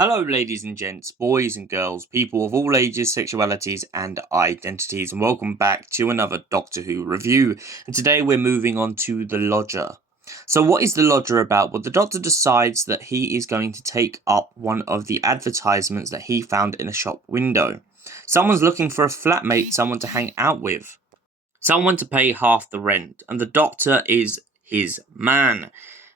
Hello ladies and gents, boys and girls, people of all ages, sexualities and identities, and welcome back to another Doctor Who review. And today we're moving on to The Lodger. So what is The Lodger about? Well, the Doctor decides that he is going to take up one of the advertisements that he found in a shop window. Someone's looking for a flatmate, someone to hang out with, someone to pay half the rent, and the Doctor is his man.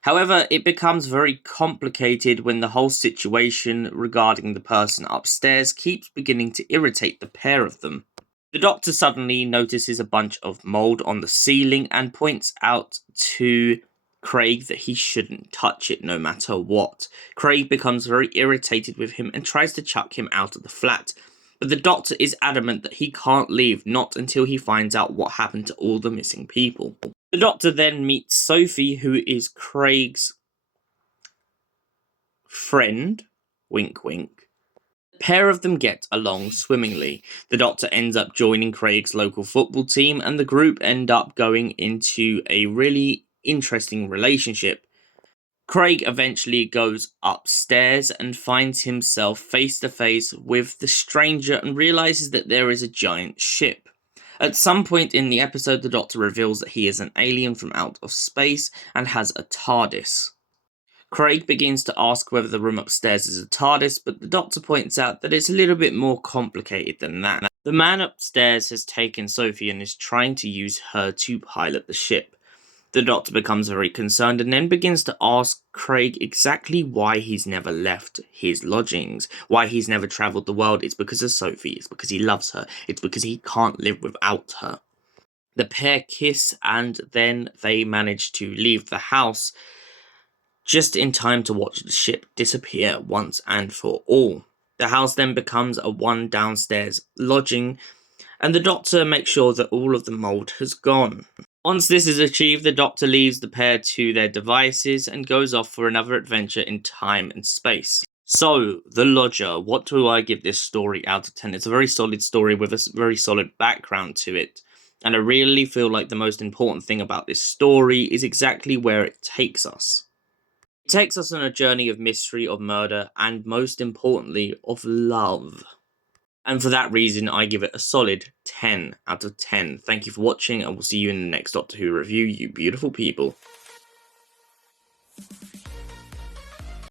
However, it becomes very complicated when the whole situation regarding the person upstairs keeps beginning to irritate the pair of them. The Doctor suddenly notices a bunch of mould on the ceiling and points out to Craig that he shouldn't touch it no matter what. Craig becomes very irritated with him and tries to chuck him out of the flat, but the Doctor is adamant that he can't leave, not until he finds out what happened to all the missing people. The Doctor then meets Sophie, who is Craig's friend, wink wink. The pair of them get along swimmingly. The Doctor ends up joining Craig's local football team, and the group end up going into a really interesting relationship. Craig eventually goes upstairs and finds himself face to face with the stranger and realizes that there is a giant ship. At some point in the episode, the Doctor reveals that he is an alien from out of space and has a TARDIS. Craig begins to ask whether the room upstairs is a TARDIS, but the Doctor points out that it's a little bit more complicated than that. The man upstairs has taken Sophie and is trying to use her to pilot the ship. The Doctor becomes very concerned and then begins to ask Craig exactly why he's never left his lodgings, why he's never travelled the world. It's because of Sophie, it's because he loves her, it's because he can't live without her. The pair kiss and then they manage to leave the house just in time to watch the ship disappear once and for all. The house then becomes a one downstairs lodging, and the Doctor makes sure that all of the mould has gone. Once this is achieved, the Doctor leaves the pair to their devices and goes off for another adventure in time and space. So, The Lodger, what do I give this story out of 10? It's a very solid story with a very solid background to it. And I really feel like the most important thing about this story is exactly where it takes us. It takes us on a journey of mystery, of murder, and most importantly, of love. And for that reason, I give it a solid 10 out of 10. Thank you for watching, and we'll see you in the next Doctor Who review, you beautiful people.